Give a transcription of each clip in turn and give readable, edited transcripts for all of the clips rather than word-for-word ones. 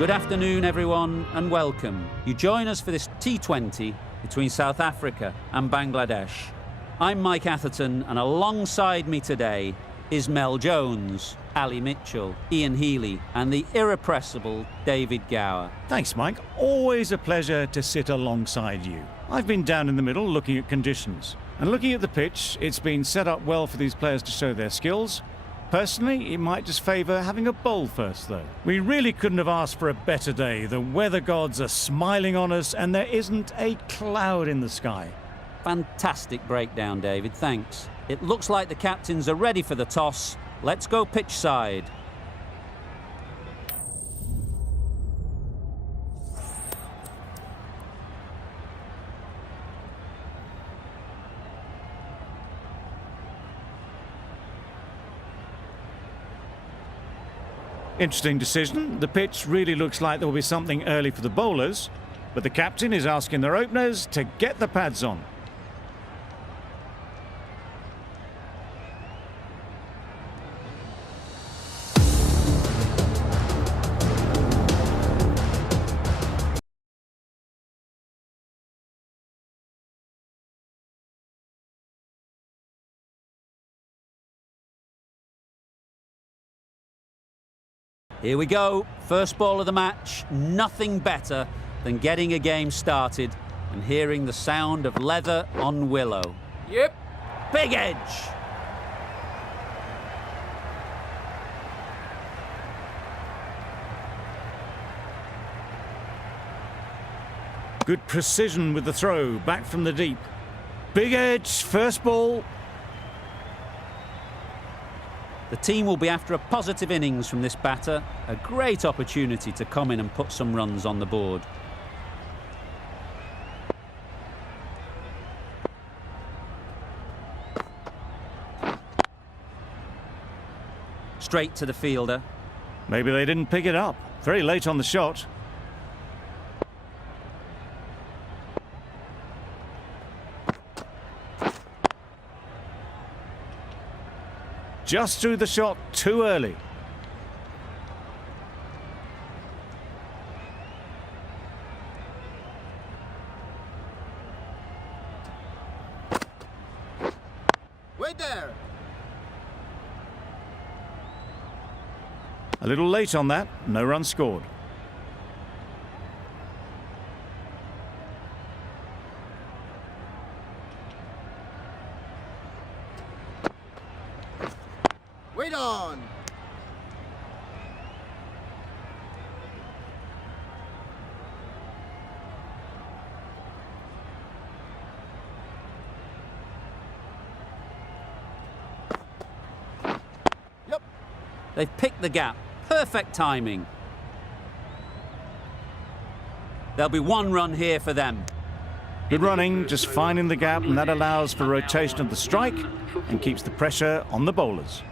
Good afternoon, everyone, and welcome. You join us for this T20 between South Africa and Bangladesh. I'm Mike Atherton, and alongside me today is Mel Jones, Ali Mitchell, Ian Healy, and the irrepressible David Gower. Thanks, Mike. Always a pleasure to sit alongside you. I've been down in the middle looking at conditions. And looking at the pitch, it's been set up well for these players to show their skills. Personally, it might just favour having a bowl first, though. We really couldn't have asked for a better day. The weather gods are smiling on us, and there isn't a cloud in the sky. Fantastic breakdown, David, thanks. It looks like the captains are ready for the toss. Let's go pitch side. Interesting decision. The pitch really looks like there will be something early for the bowlers, but the captain is asking their openers to get the pads on. Here we go, first ball of the match. Nothing better than getting a game started and hearing the sound of leather on willow. Yep. Big edge. Good precision with the throw, back from the deep. Big edge, first ball. The team will be after a positive innings from this batter. A great opportunity to come in and put some runs on the board. Straight to the fielder. Maybe they didn't pick it up. Very late on the shot. Just threw the shot too early. Wait there. A little late on that, no run scored. Wait on. Yep. They've picked the gap. Perfect timing. There'll be one run here for them. Good running, just finding the gap, and that allows for rotation of the strike and keeps the pressure on the bowlers.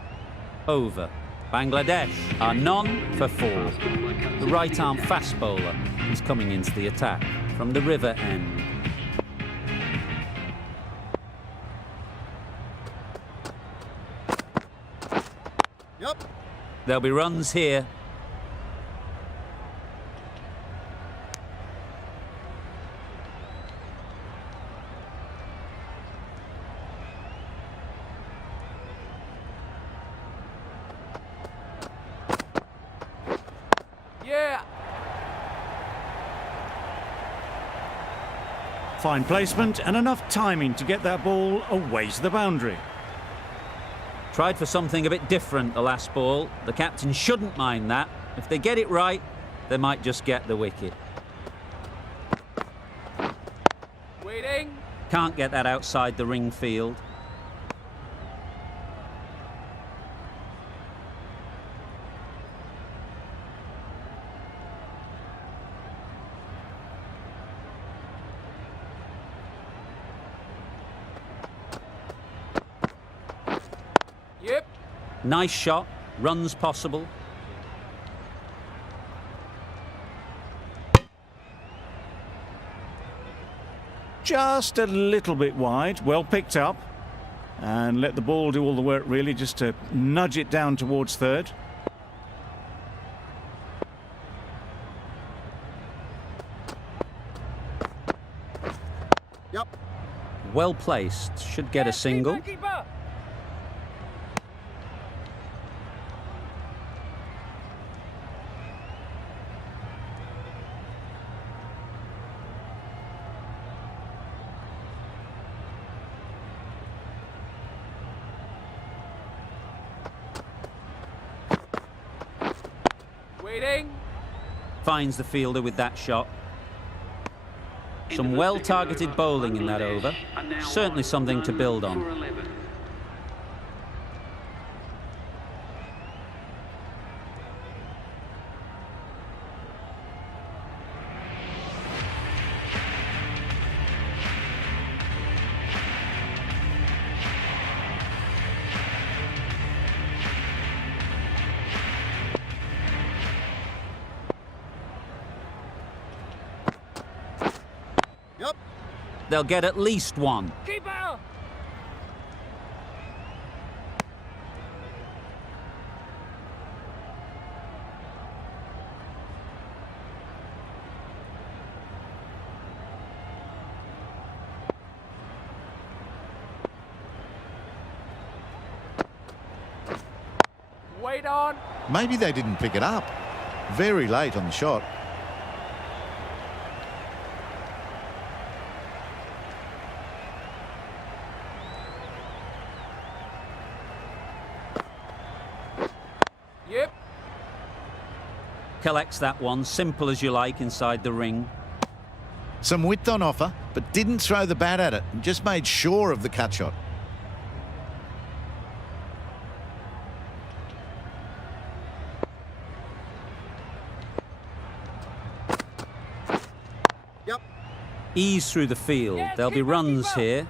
Over. Bangladesh are none for 4. The right-arm fast bowler is coming into the attack from the river end. Yep. There'll be runs here. Yeah. Fine placement and enough timing to get that ball away to the boundary. Tried for something a bit different the last ball. The captain shouldn't mind that. If they get it right, they might just get the wicket. Waiting. Can't get that outside the ring field. Yep. Nice shot. Runs possible. Just a little bit wide, well picked up. And let the ball do all the work really, just to nudge it down towards third. Yep. Well placed, should get a single. Keeper. Waiting. Finds the fielder with that shot. Some well-targeted bowling in that over. Certainly something to build on. Yep. They'll get at least one. Keeper. Wait on. Maybe they didn't pick it up. Very late on the shot. Yep. Collects that one, simple as you like, inside the ring. Some width on offer, but didn't throw the bat at it and just made sure of the cut shot. Yep. Ease through the field. Yes, There'll be keeper, runs keeper. here.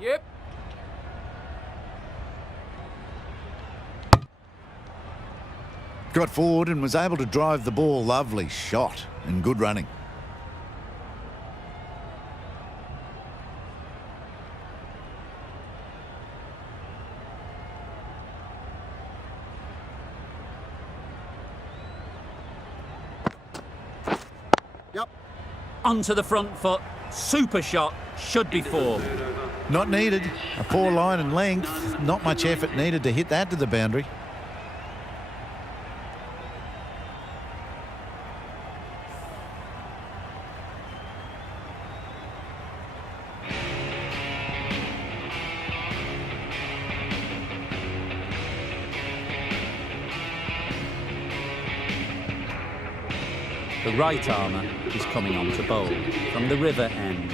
Yep. Got forward and was able to drive the ball. Lovely shot and good running. Yep. Onto the front foot. Super shot. Should be four. Not needed. A poor line and length. Not much effort needed to hit that to the boundary. The right armour is coming on to bowl from the river end.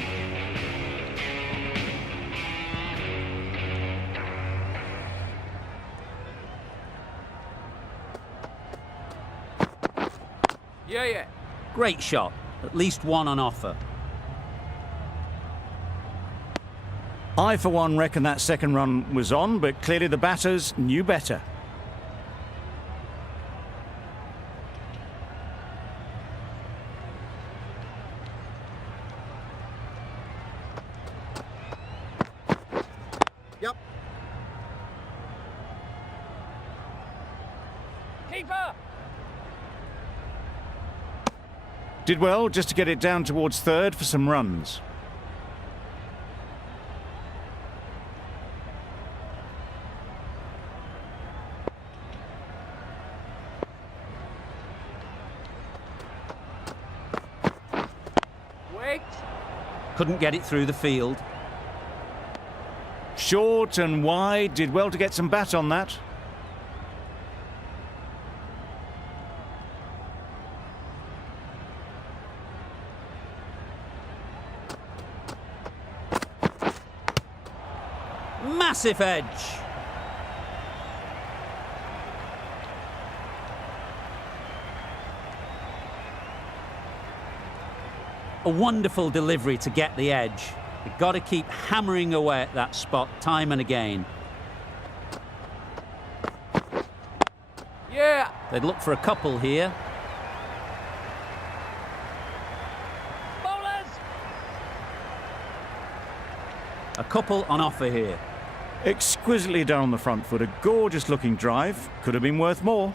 Yeah. Great shot. At least one on offer. I, for one, reckon that second run was on, but clearly the batters knew better. Yep. Keeper. Did well just to get it down towards third for some runs. Wait. Couldn't get it through the field. Short and wide, did well to get some bat on that. Massive edge. A wonderful delivery to get the edge. You've got to keep hammering away at that spot time and again. Yeah. They'd look for a couple here. Bowlers. A couple on offer here. Exquisitely done on the front foot. A gorgeous looking drive. Could have been worth more.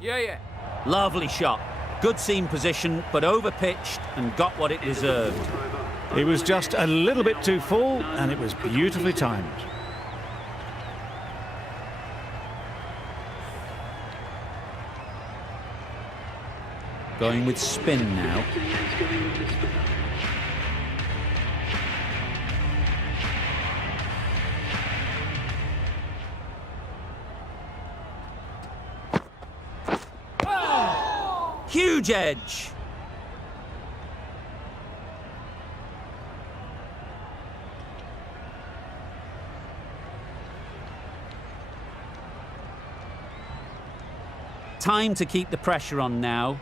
Yeah, yeah. Lovely shot. Good seam position, but over-pitched and got what it deserved. It was just a little bit too full, and it was beautifully timed. Going with spin now. Huge edge. Time to keep the pressure on now.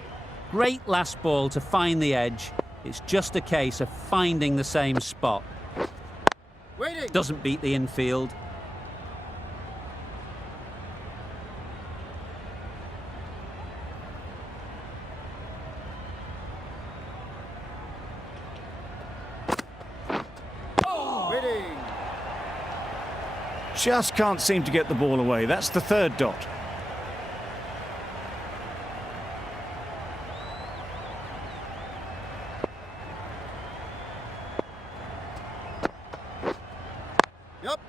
Great last ball to find the edge. It's just a case of finding the same spot. Waiting. Doesn't beat the infield. Waiting. Just can't seem to get the ball away. That's the third dot. Yep.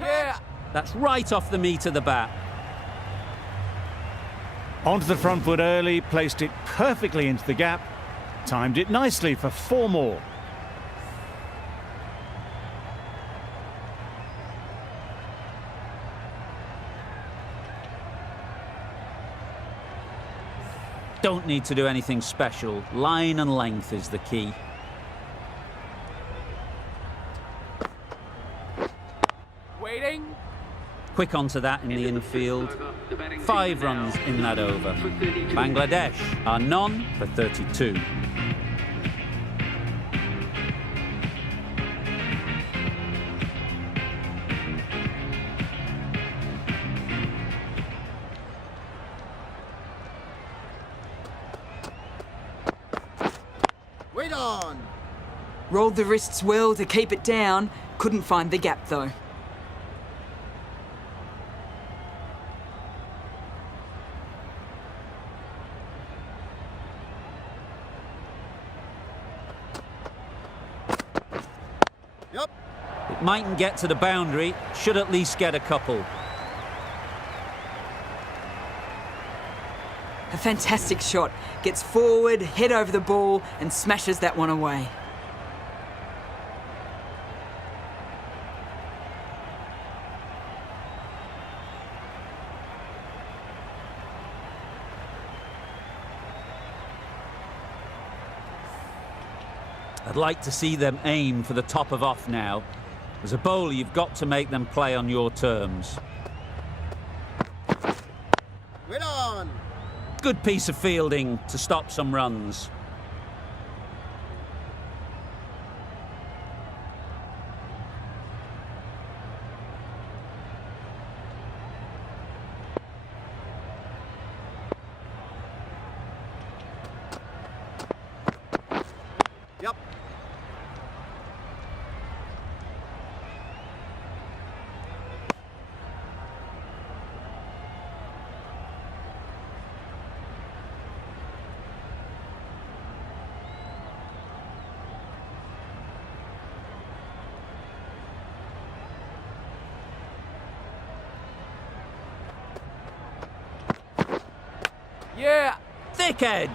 Yeah. That's right off the meat of the bat. Onto the front foot early, placed it perfectly into the gap. Timed it nicely for 4 more. Don't need to do anything special. Line and length is the key. Waiting. Quick onto that in the infield. 5 runs in that over. Bangladesh are none for 32. Wait on. Rolled the wrists well to keep it down. Couldn't find the gap though. Yep. It mightn't get to the boundary, should at least get a couple. A fantastic shot. Gets forward, head over the ball, and smashes that one away. I'd like to see them aim for the top of off now. As a bowler, you've got to make them play on your terms. Wait on. Good piece of fielding to stop some runs. Yep. Yeah. Thick edge.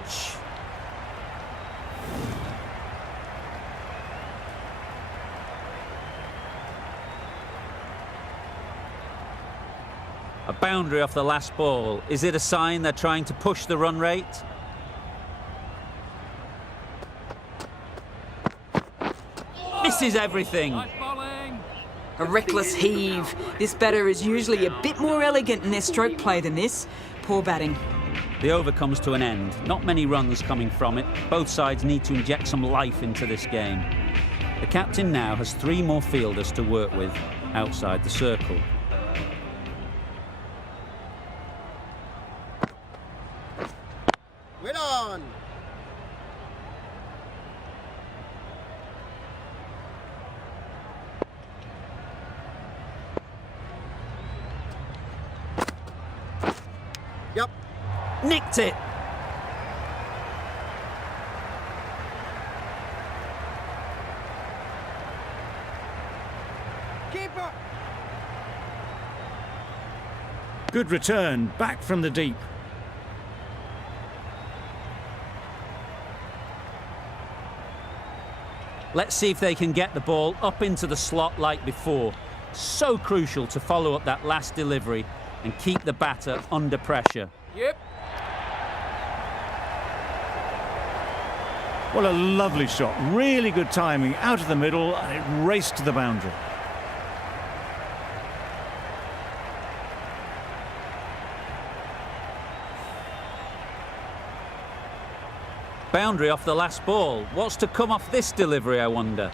A boundary off the last ball. Is it a sign they're trying to push the run rate? Misses everything. Nice bowling. A reckless heave. This batter is usually a bit more elegant in their stroke play than this. Poor batting. The over comes to an end. Not many runs coming from it. Both sides need to inject some life into this game. The captain now has 3 more fielders to work with outside the circle. Wait on. Yep. Nicked it! Keeper. Good return, back from the deep. Let's see if they can get the ball up into the slot like before. So crucial to follow up that last delivery and keep the batter under pressure. Yep. Well, a lovely shot. Really good timing out of the middle, and it raced to the boundary. Boundary off the last ball. What's to come off this delivery, I wonder?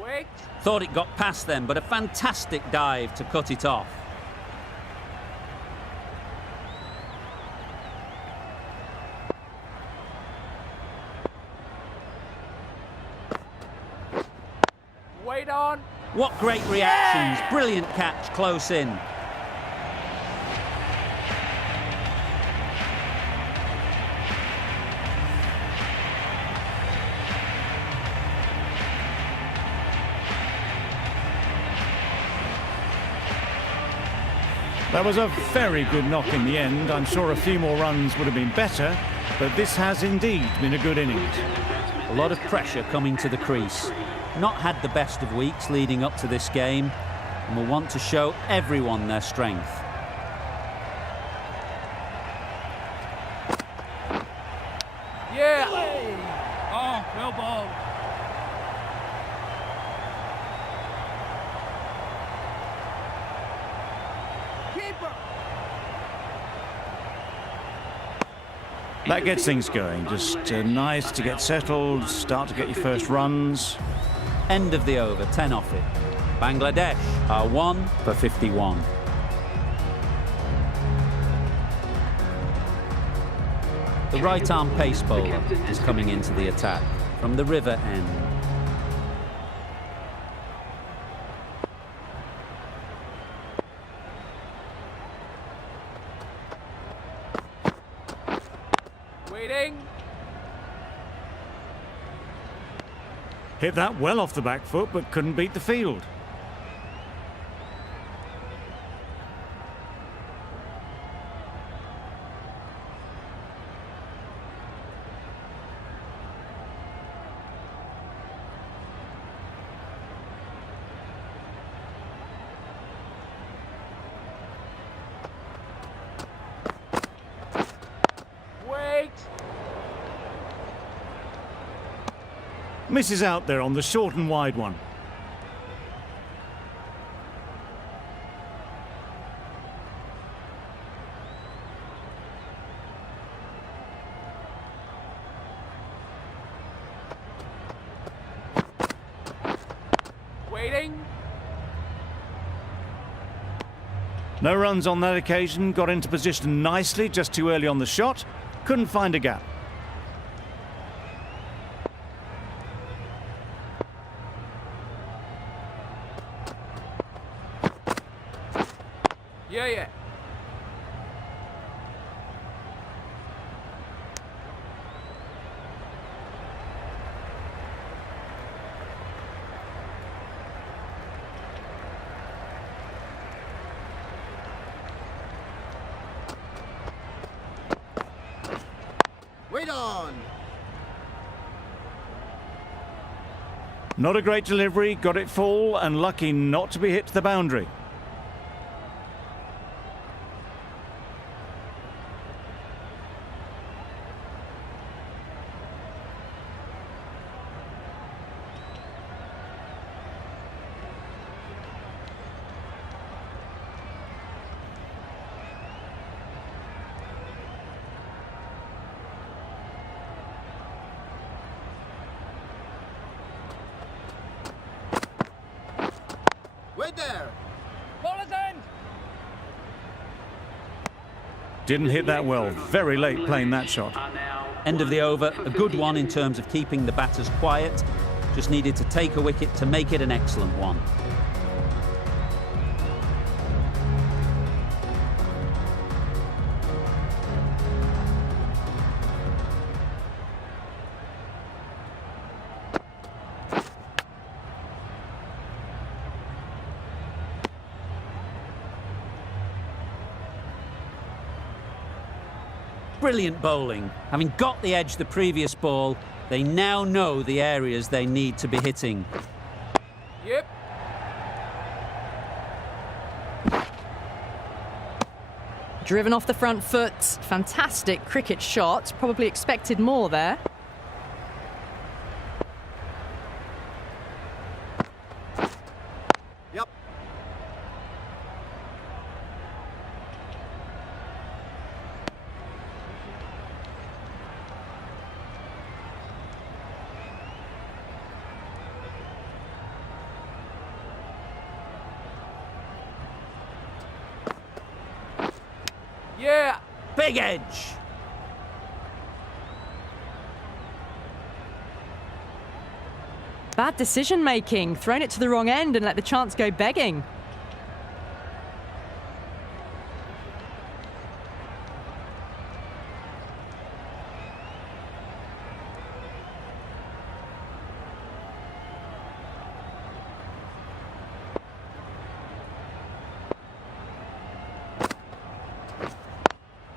Wait. Thought it got past them, but a fantastic dive to cut it off. Wait on. What great reactions. Brilliant catch close in. That was a very good knock in the end. I'm sure a few more runs would have been better, but this has indeed been a good innings. A lot of pressure coming to the crease. Not had the best of weeks leading up to this game, and will want to show everyone their strength. Yeah. Oh, well ball. Keeper. That gets things going. Just nice to get settled, start to get your first runs. End of the over, 10 off it. Bangladesh are 1 for 51. The right-arm pace bowler is coming into the attack from the river end. Waiting. Hit that well off the back foot, but couldn't beat the field. Wait. Misses out there on the short and wide one. Waiting. No runs on that occasion, got into position nicely, just too early on the shot. Couldn't find a gap. Yeah. Wait on. Not a great delivery, got it full and lucky not to be hit to the boundary. Right there. Bowler's end. Didn't hit that well. Very late playing that shot. End of the over, a good one in terms of keeping the batters quiet. Just needed to take a wicket to make it an excellent one. Brilliant bowling. Having got the edge the previous ball, they now know the areas they need to be hitting. Yep. Driven off the front foot. Fantastic cricket shot. Probably expected more there. Yep. Yeah. Big edge. Bad decision making. Thrown it to the wrong end and let the chance go begging.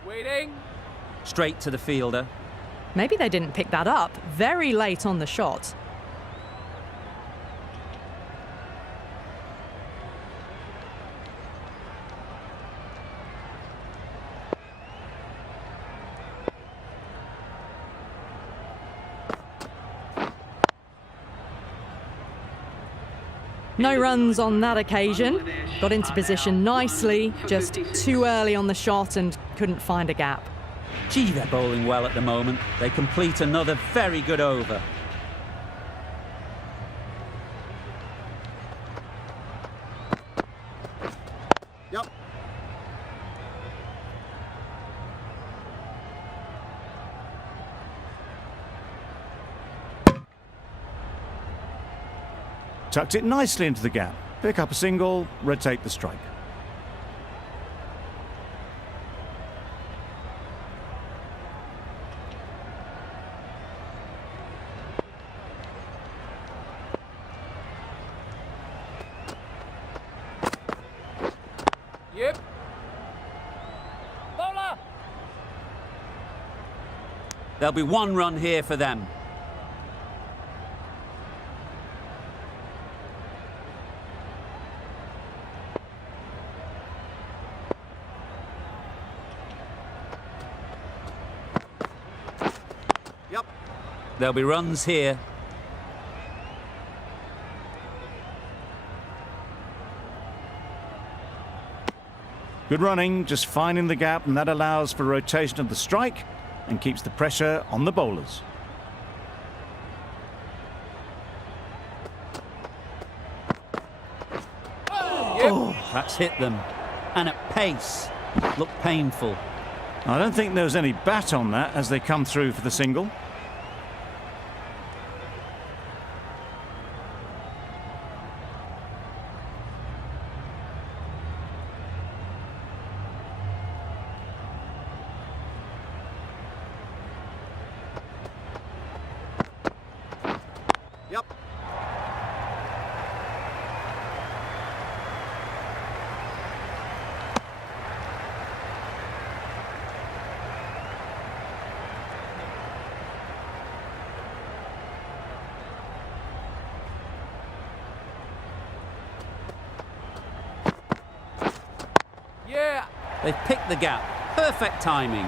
Waiting. Straight to the fielder. Maybe they didn't pick that up. Very late on the shot. No runs on that occasion. Got into position nicely, just too early on the shot and couldn't find a gap. Gee, they're bowling well at the moment. They complete another very good over. Yep. Tucked it nicely into the gap. Pick up a single, rotate the strike. Yep. Bowler. There'll be one run here for them. Yep. There'll be runs here. Good running, just finding the gap, and that allows for rotation of the strike and keeps the pressure on the bowlers. Oh, that's hit them. And at pace. Looked painful. I don't think there was any bat on that as they come through for the single. Yep. Yeah. They've picked the gap. Perfect timing.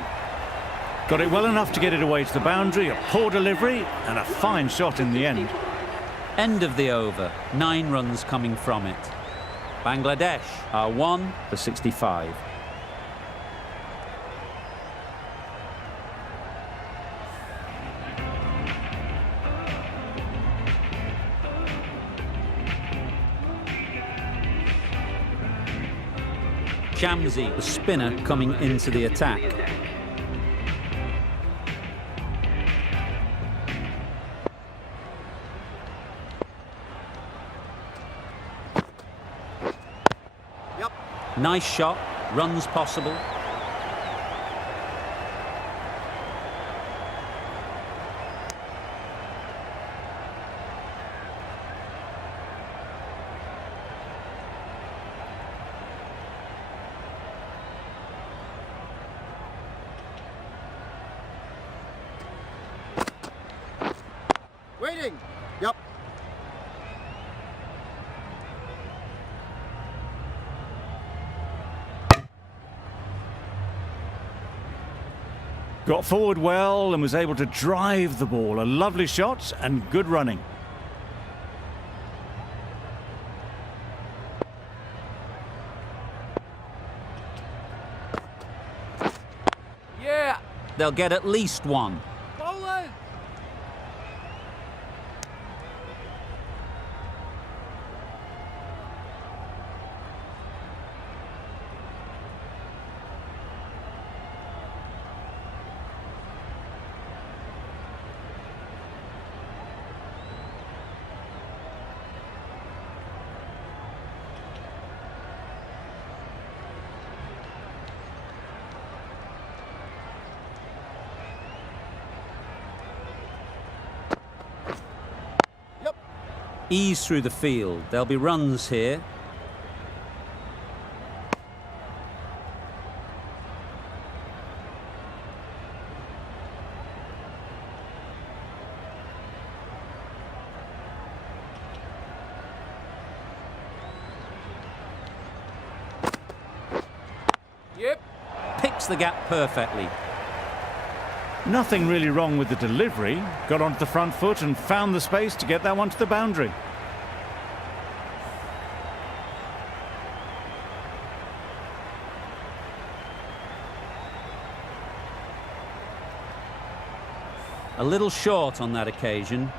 Got it well enough to get it away to the boundary, a poor delivery and a fine shot in the end. End of the over. 9 runs coming from it. Bangladesh are 1 for 65. Shamsi, the spinner, coming into the attack. Yep. Nice shot, runs possible. Waiting. Yep. Got forward well and was able to drive the ball. A lovely shot and good running. Yeah. They'll get at least one. Bowler. Ease through the field. There'll be runs here. Yep. Picks the gap perfectly. Nothing really wrong with the delivery. Got onto the front foot and found the space to get that one to the boundary. A little short on that occasion.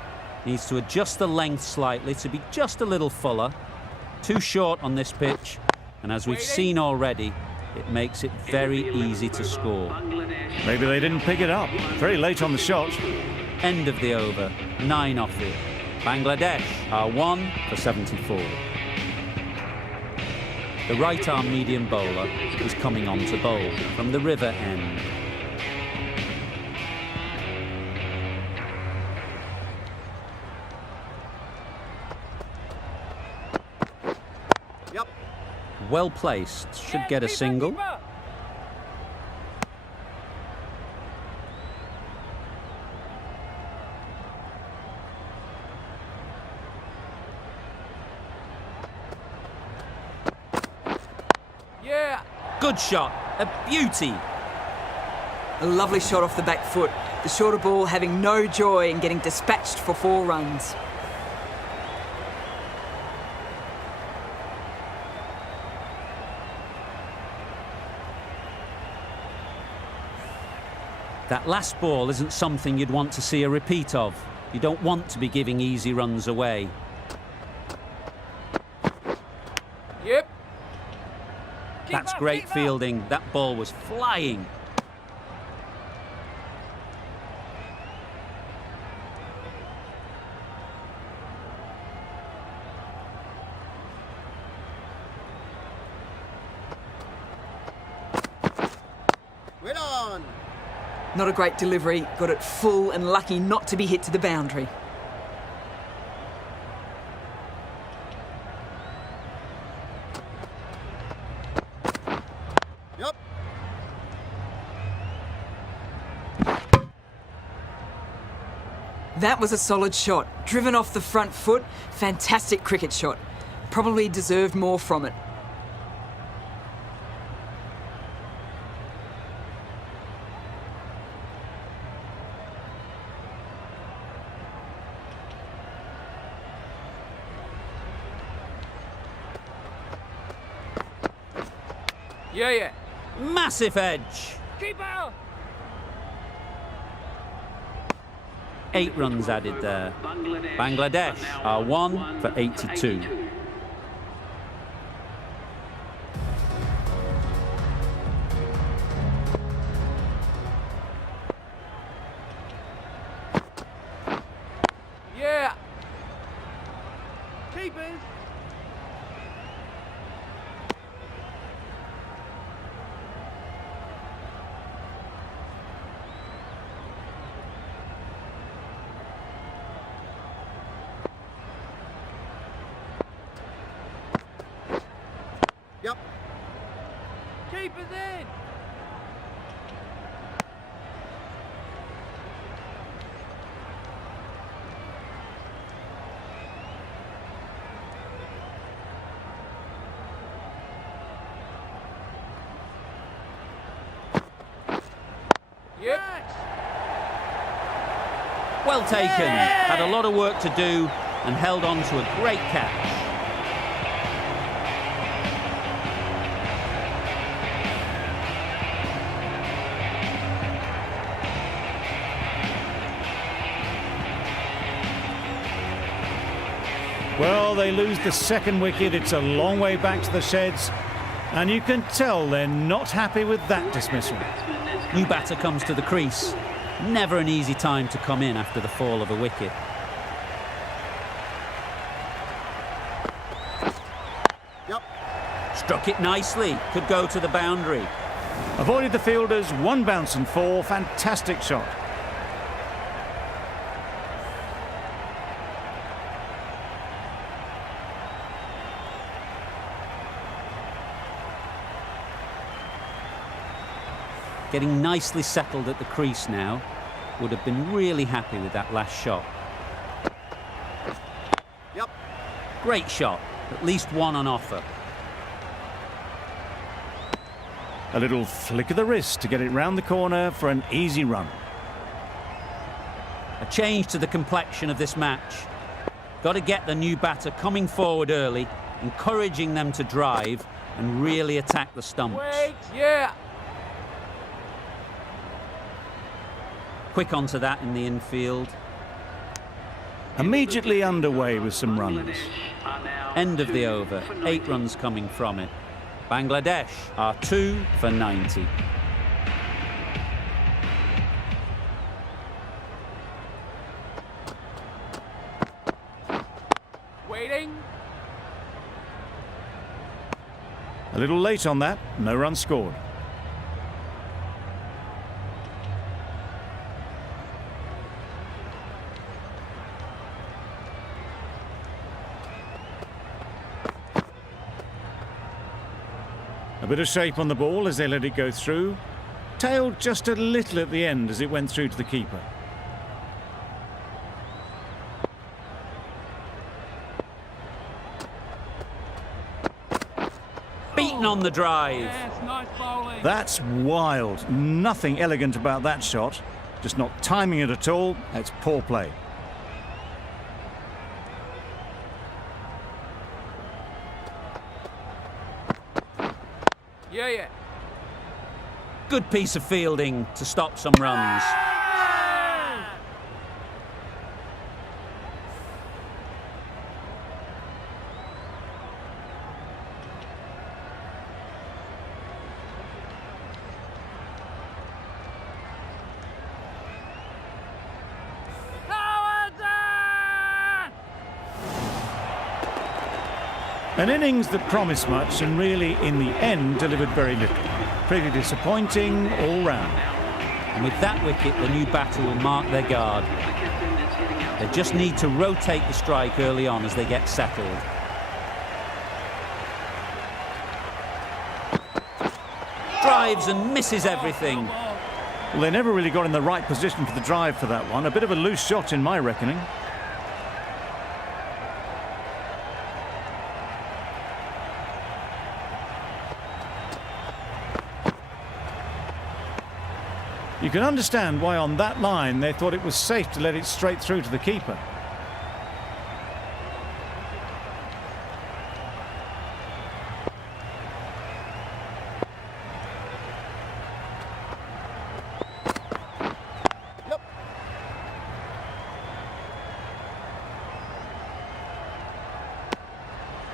Needs to adjust the length slightly to be just a little fuller. Too short on this pitch, and as we've seen already, it makes it very easy to score. Maybe they didn't pick it up. Very late on the shot. End of the over, 9 off it. Bangladesh are 1 for 74. The right-arm medium bowler is coming on to bowl from the river end. Yep. Well placed, should get a single. Yeah. Good shot, a beauty. A lovely shot off the back foot. The shorter ball having no joy in getting dispatched for 4 runs. That last ball isn't something you'd want to see a repeat of. You don't want to be giving easy runs away. Yep. That's great fielding. That ball was flying. Wait on. Not a great delivery. Got it full and lucky not to be hit to the boundary. Yep. That was a solid shot. Driven off the front foot. Fantastic cricket shot. Probably deserved more from it. Yeah. Massive edge. Keeper. 8 runs added there. Bangladesh are 1 for 82. Keepers. Yep. Keepers in. Yep. Well taken. Had a lot of work to do and held on to a great catch. Well, they lose the second wicket. It's a long way back to the sheds. And you can tell they're not happy with that dismissal. New batter comes to the crease. Never an easy time to come in after the fall of a wicket. Yep. Struck it nicely. Could go to the boundary. Avoided the fielders, one bounce and four. Fantastic shot. Getting nicely settled at the crease now. Would have been really happy with that last shot. Yep. Great shot. At least one on offer. A little flick of the wrist to get it round the corner for an easy run. A change to the complexion of this match. Got to get the new batter coming forward early, encouraging them to drive and really attack the stumps. Wait. Yeah. Quick onto that in the infield. Immediately underway with some runs. End of the over. 8 runs coming from it. Bangladesh are 2 for 90. Waiting. A little late on that, no run scored. A bit of shape on the ball as they let it go through. Tailed just a little at the end as it went through to the keeper. Beaten on the drive. Yes, nice bowling. That's wild. Nothing elegant about that shot. Just not timing it at all. That's poor play. Yeah. Good piece of fielding to stop some runs. An innings that promised much and really, in the end, delivered very little. Pretty disappointing all round. And with that wicket, the new batter will mark their guard. They just need to rotate the strike early on as they get settled. Drives and misses everything. Well, they never really got in the right position for the drive for that one. A bit of a loose shot in my reckoning. You can understand why on that line they thought it was safe to let it straight through to the keeper. Yep.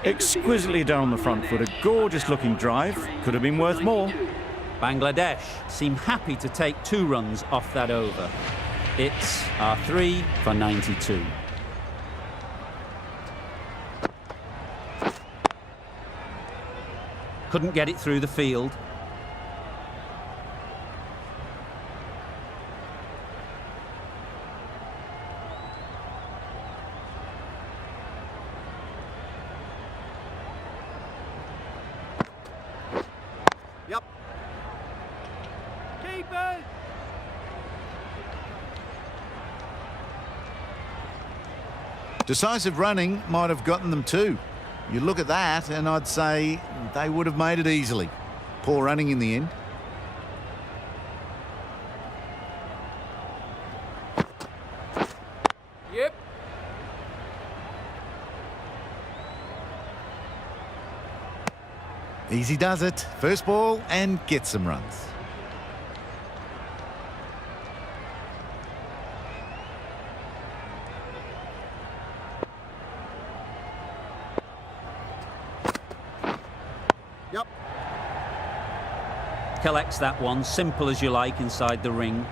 Exquisitely done on the front foot. A gorgeous looking drive. Could have been worth more. Bangladesh seem happy to take 2 runs off that over. It's our 3 for 92. couldn't get it through the field. Yep. Keepers! Decisive running might have gotten them too. You look at that and I'd say they would have made it easily. Poor running in the end. Yep. Easy does it. First ball and get some runs. Yep. Collects that one, simple as you like, inside the ring.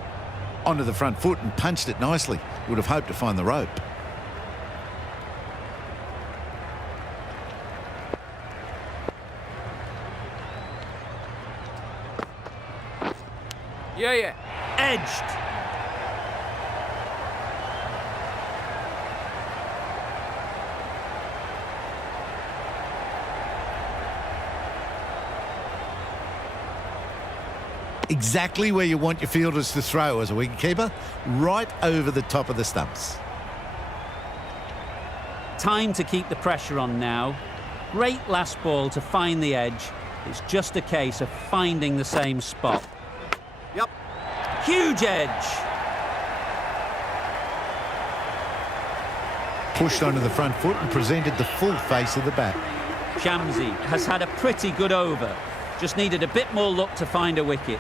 Onto the front foot and punched it nicely. Would have hoped to find the rope. Yeah. Edged. Exactly where you want your fielders to throw as a wicketkeeper, right over the top of the stumps. Time to keep the pressure on now. Great last ball to find the edge. It's just a case of finding the same spot. Yep. Huge edge. Pushed onto the front foot and presented the full face of the bat. Shamsi has had a pretty good over. Just needed a bit more luck to find a wicket.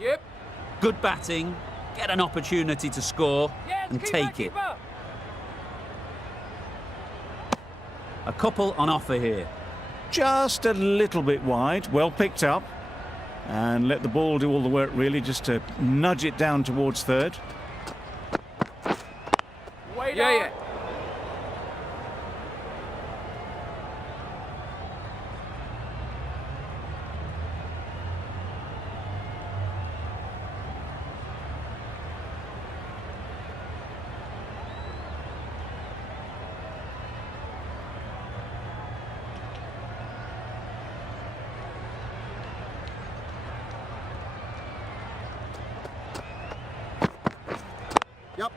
Yep. Good batting, get an opportunity to score Yes, and keeper, take it. keeper. A couple on offer here. Just a little bit wide, well picked up. And let the ball do all the work really, just to nudge it down towards third. Wait on. Yep.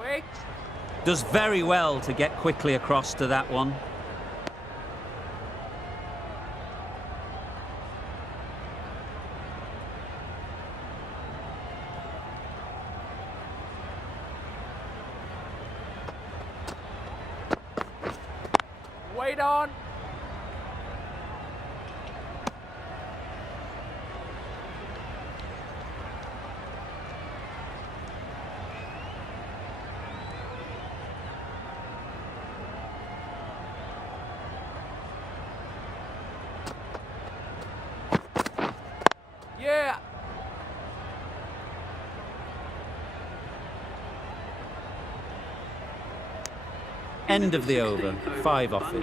Wait. Does very well to get quickly across to that one. Wait on. Yeah. End of the over, 5 off it.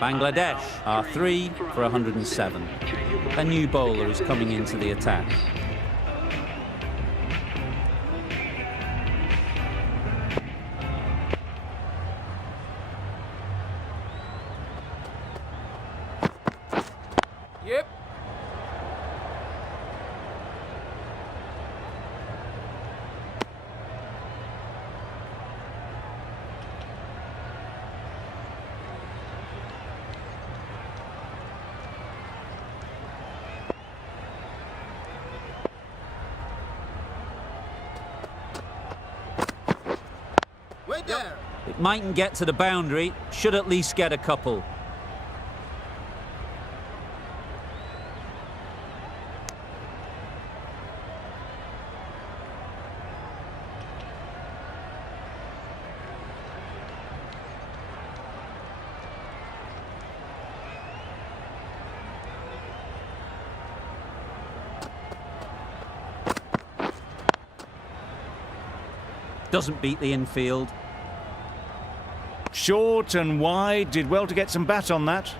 Bangladesh are 3 for 107. A new bowler is coming into the attack. Yep. mightn't get to the boundary, should at least get a couple. Doesn't beat the infield. Short and wide, did well to get some bat on that.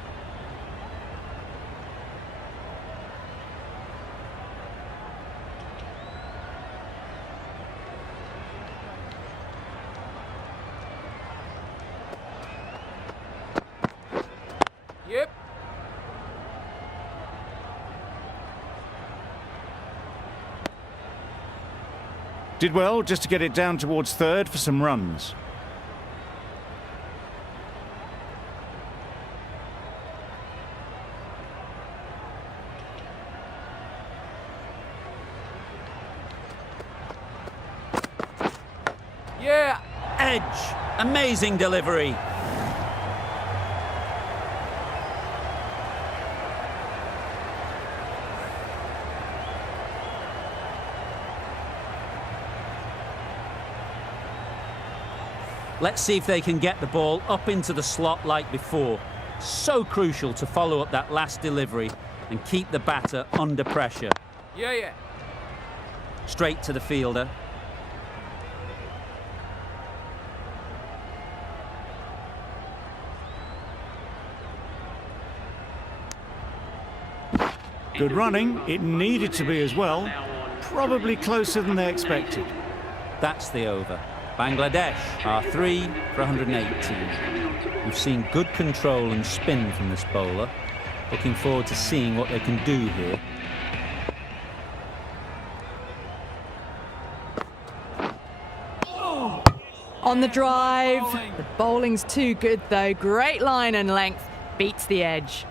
Yep. Did well just to get it down towards third for some runs. Yeah. Edge. Amazing delivery. Let's see if they can get the ball up into the slot like before. So crucial to follow up that last delivery and keep the batter under pressure. Yeah. Straight to the fielder. Good running, it needed to be as well. Probably closer than they expected. That's the over. Bangladesh are 3 for 118. We've seen good control and spin from this bowler. Looking forward to seeing what they can do here. On the drive. The bowling's too good though. Great line and length. Beats the edge.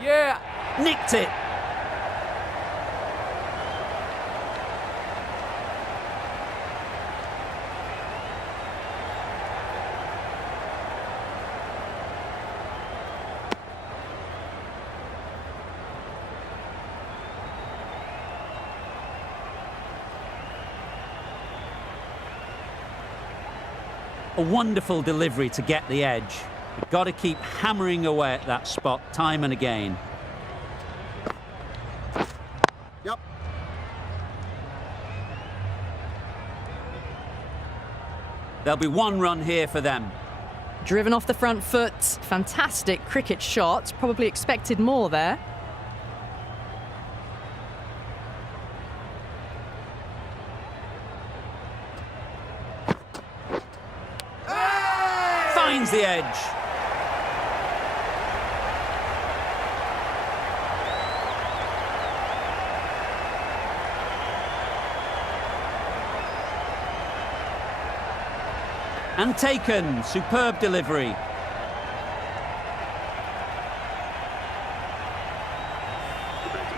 Yeah. Nicked it. A wonderful delivery to get the edge. You've got to keep hammering away at that spot time and again. Yep. There'll be one run here for them. Driven off the front foot. Fantastic cricket shot. Probably expected more there. Finds the edge. And taken. Superb delivery.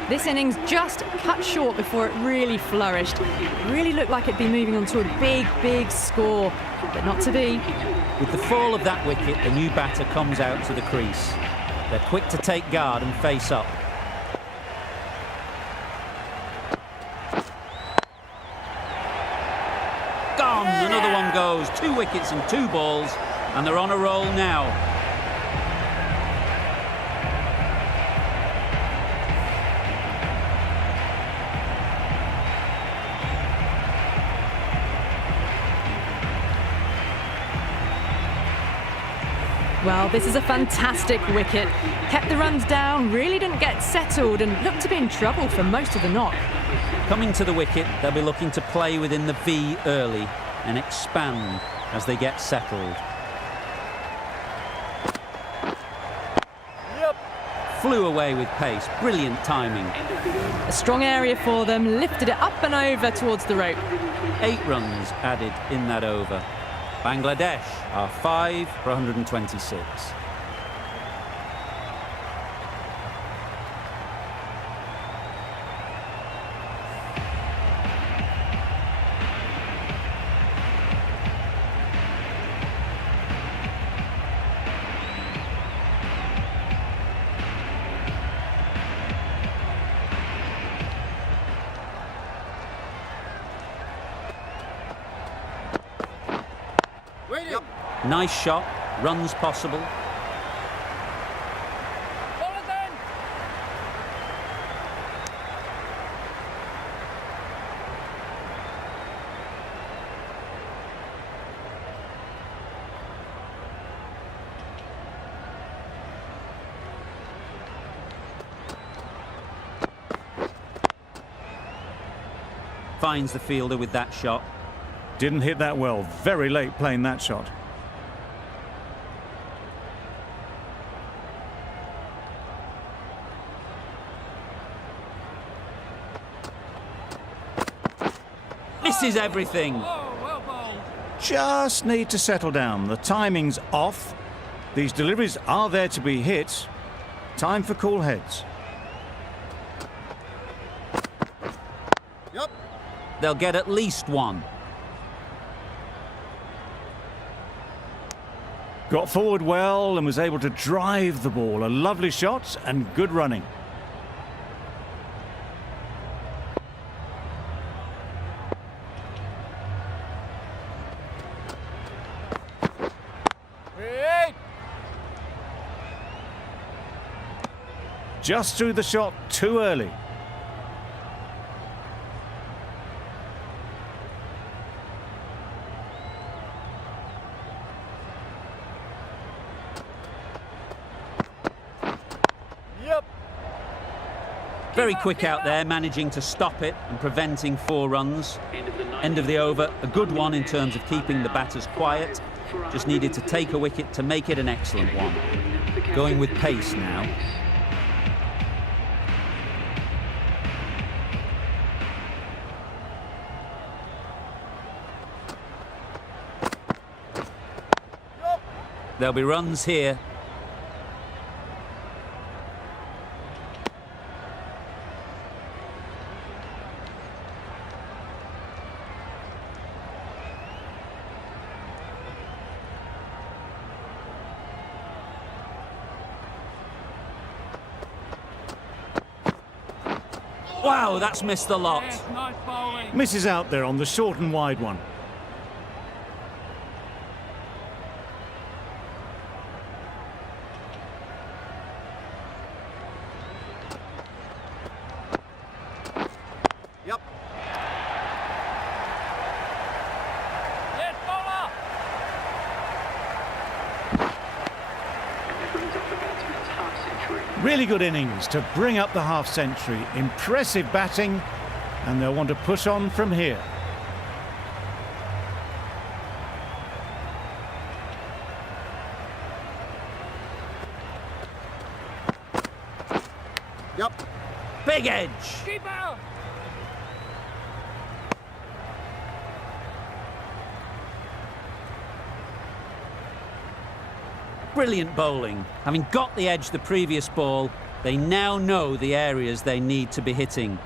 This innings just cut short before it really flourished. It really looked like it'd be moving on to a big score, but not to be. With the fall of that wicket, the new batter comes out to the crease. They're quick to take guard and face up. Gone! Another one goes. 2 wickets and 2 balls, and they're on a roll now. Well, this is a fantastic wicket. Kept the runs down, really didn't get settled, and looked to be in trouble for most of the knock. Coming to the wicket, they'll be looking to play within the V early and expand as they get settled. Yep. Flew away with pace. Brilliant timing. A strong area for them, lifted it up and over towards the rope. 8 runs added in that over. Bangladesh are 5 for 126. Waiting. Yep. Nice shot, runs possible. Ball it then. Finds the fielder with that shot. Didn't hit that well. Very late playing that shot. Misses everything. Oh, well bowled. Just need to settle down. The timing's off. These deliveries are there to be hit. Time for cool heads. Yep. They'll get at least one. Got forward well and was able to drive the ball. A lovely shot and good running. Wait. Just threw the shot too early. Yep. Very quick out there, managing to stop it and preventing 4 runs. End of the over, a good one in terms of keeping the batters quiet. Just needed to take a wicket to make it an excellent one. Going with pace now. There'll be runs here. Wow, that's missed the lot. Yes, nice bowling. Misses out there on the short and wide one. Yep. Yes, bowler. Really good innings to bring up the half century. Impressive batting, and they'll want to push on from here. Yep. Big edge. Keeper. Brilliant bowling. Having got the edge the previous ball, they now know the areas they need to be hitting.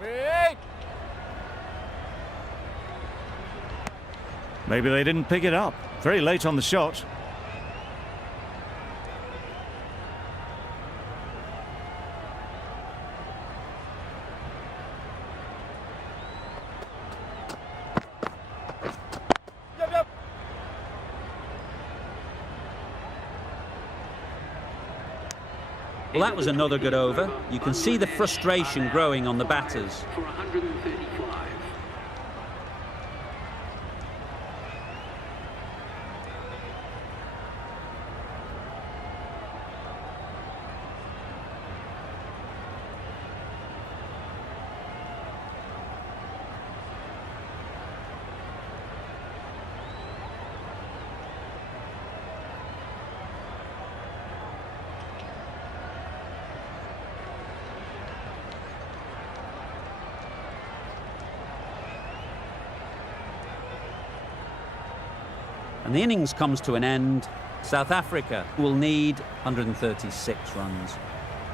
Wait. Maybe they didn't pick it up. Very late on the shot. Yep. Yep. Well, that was another good over. You can see the frustration growing on the batters. For 135. And the innings comes to an end. South Africa will need 136 runs.